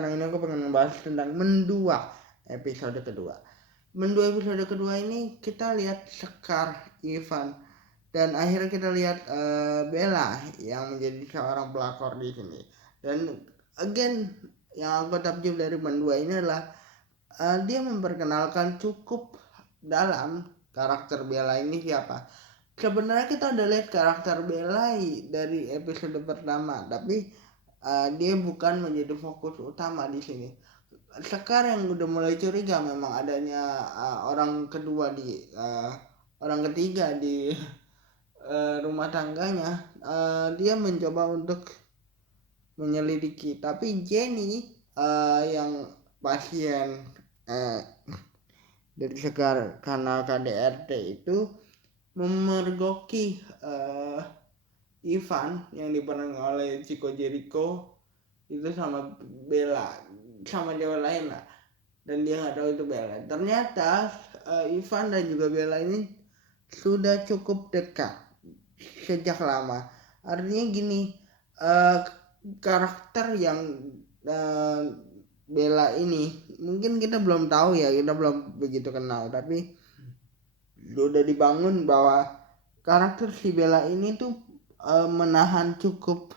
sekarang ini aku pengen membahas tentang Mendua episode kedua. Mendua episode kedua ini kita lihat Sekar, Ivan, dan akhirnya kita lihat Bella yang menjadi seorang pelakor di sini. Dan again yang aku takjub dari Mendua ini adalah dia memperkenalkan cukup dalam karakter Bella ini siapa. Sebenarnya kita udah lihat karakter Bella dari episode pertama, tapi dia bukan menjadi fokus utama di sini. Sekarang udah mulai curiga memang adanya orang ketiga di rumah tangganya. Dia mencoba untuk menyelidiki, tapi Jenny yang pasien dari Sekar karena KDRT itu memergoki Ivan yang diperankan oleh Chico Jericho itu sama Bella, sama cewek lain lah, dan dia nggak tahu itu Bella. Ternyata Ivan dan juga Bella ini sudah cukup dekat sejak lama. Artinya gini, karakter yang Bella ini mungkin kita belum tahu ya, kita belum begitu kenal, tapi udah dibangun bahwa karakter si Bella ini tuh menahan cukup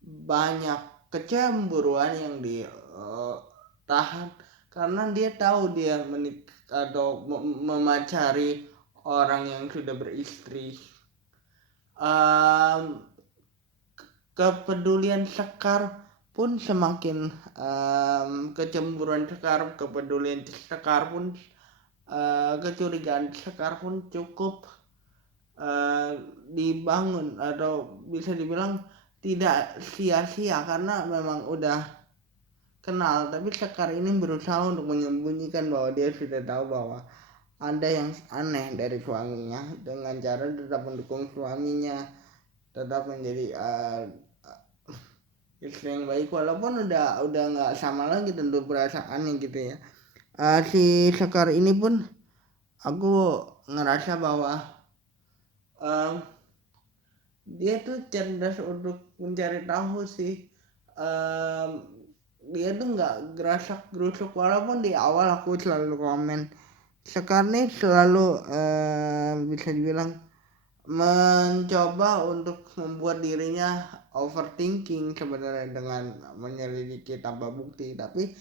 banyak kecemburuan yang ditahan karena dia tahu dia atau memacari orang yang sudah beristri. Kepedulian Sekar pun semakin kecemburuan Sekar, kepedulian Sekar pun kecurigaan Sekar pun cukup dibangun atau bisa dibilang tidak sia-sia karena memang udah kenal. Tapi Sekar ini berusaha untuk menyembunyikan bahwa dia sudah tahu bahwa ada yang aneh dari suaminya, dengan cara tetap mendukung suaminya, tetap menjadi istri yang baik walaupun udah nggak sama lagi tentu perasaannya gitu ya. Si Sekar ini pun aku ngerasa bahwa dia tuh cerdas untuk mencari tahu sih. Dia tuh nggak gerasak gerusuk, walaupun di awal aku selalu komen Sekar nih selalu bisa dibilang mencoba untuk membuat dirinya overthinking sebenarnya dengan menyelidiki tanpa bukti, tapi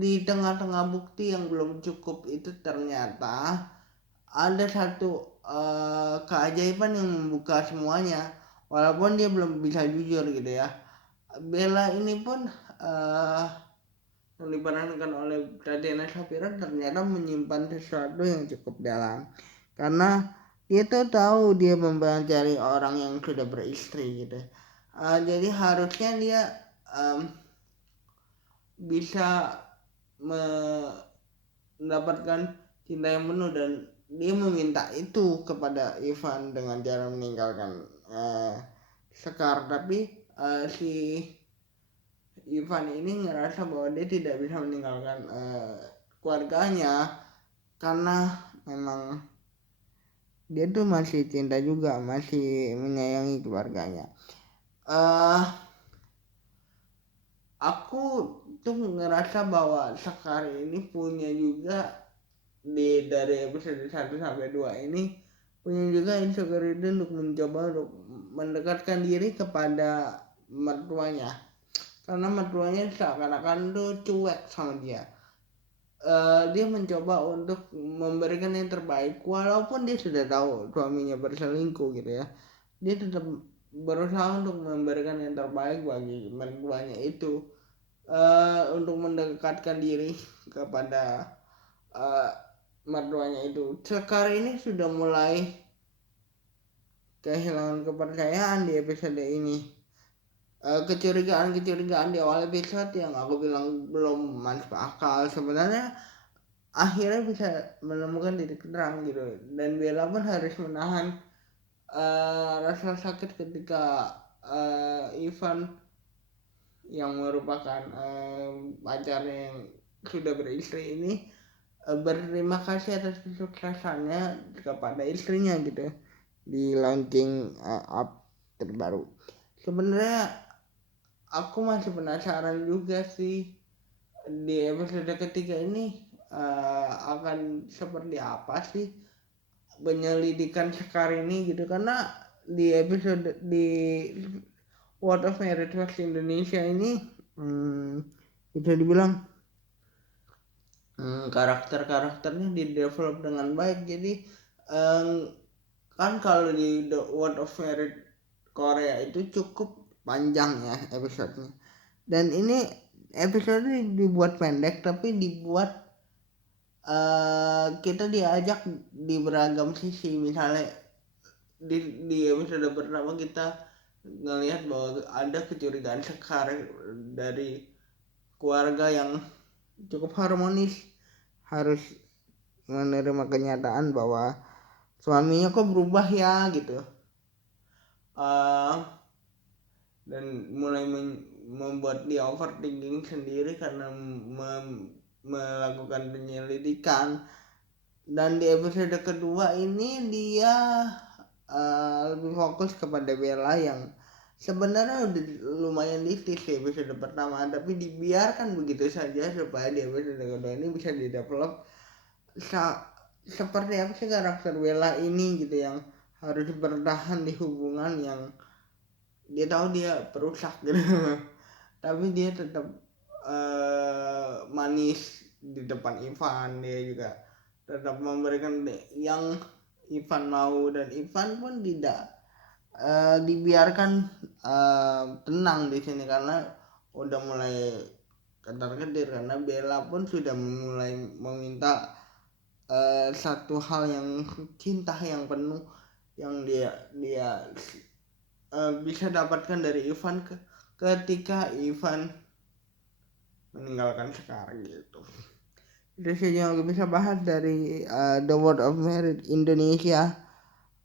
di tengah-tengah bukti yang belum cukup itu ternyata ada satu keajaiban yang membuka semuanya, walaupun dia belum bisa jujur gitu ya. Bella ini pun yang diperankan oleh Tatiana Shafira ternyata menyimpan sesuatu yang cukup dalam, karena dia tuh tahu dia mencari orang yang sudah beristri gitu. Jadi harusnya dia bisa mendapatkan cinta yang penuh, dan dia meminta itu kepada Ivan dengan cara meninggalkan Sekar. Tapi si Ivan ini ngerasa bahwa dia tidak bisa meninggalkan keluarganya karena memang dia tuh masih cinta juga, masih menyayangi keluarganya. Aku tuh ngerasa bahwa Sekar ini punya juga dari episode 1 sampai 2 ini punya juga insecurity untuk mencoba untuk mendekatkan diri kepada mertuanya, karena mertuanya seakan-akan tuh cuek sama dia. Dia mencoba untuk memberikan yang terbaik walaupun dia sudah tahu suaminya berselingkuh gitu ya. Dia tetap berusaha untuk memberikan yang terbaik bagi mertuanya itu, untuk mendekatkan diri kepada mertuanya itu. Sekar ini sudah mulai kehilangan kepercayaan di episode ini. Kecurigaan di awal episode yang aku bilang belum masuk akal sebenarnya akhirnya bisa menemukan titik terang gitu, dan Bella pun harus menahan rasa sakit ketika Ivan yang merupakan pacarnya yang sudah beristri ini berterima kasih atas kesuksesannya kepada istrinya gitu di launching app terbaru. Sebenarnya aku masih penasaran juga sih di episode ketiga ini akan seperti apa sih penyelidikan Sekar ini gitu, karena di episode di World of Merit versi Indonesia ini bisa dibilang karakter-karakternya di develop dengan baik. Jadi kan kalau di The World of Merit Korea itu cukup panjang ya episodenya, dan ini episode dibuat pendek tapi dibuat kita diajak di beragam sisi. Misalnya di episode pertama kita ngelihat bahwa ada kecurigaan Sekar dari keluarga yang cukup harmonis harus menerima kenyataan bahwa suaminya kok berubah ya gitu, dan mulai membuat dia overthinking sendiri karena melakukan penyelidikan. Dan di episode kedua ini dia lebih fokus kepada Bella yang sebenarnya udah lumayan litis di episode pertama, tapi dibiarkan begitu saja supaya di episode kedua ini bisa didevelop seperti apa sih karakter Bella ini gitu, yang harus bertahan di hubungan yang dia tahu dia perusak gitu tapi dia tetap manis di depan Ivan. Dia juga tetap memberikan yang Ivan mau, dan Ivan pun tidak dibiarkan tenang di sini karena udah mulai ketar-ketir, karena Bella pun sudah mulai meminta satu hal yang cinta yang penuh yang dia bisa dapatkan dari Ivan ketika Ivan meninggalkan sekarang gitu. Itu saja yang bisa bahas dari The World of Merit Indonesia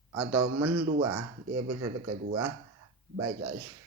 atau Men 2 di episode kedua. Bye guys.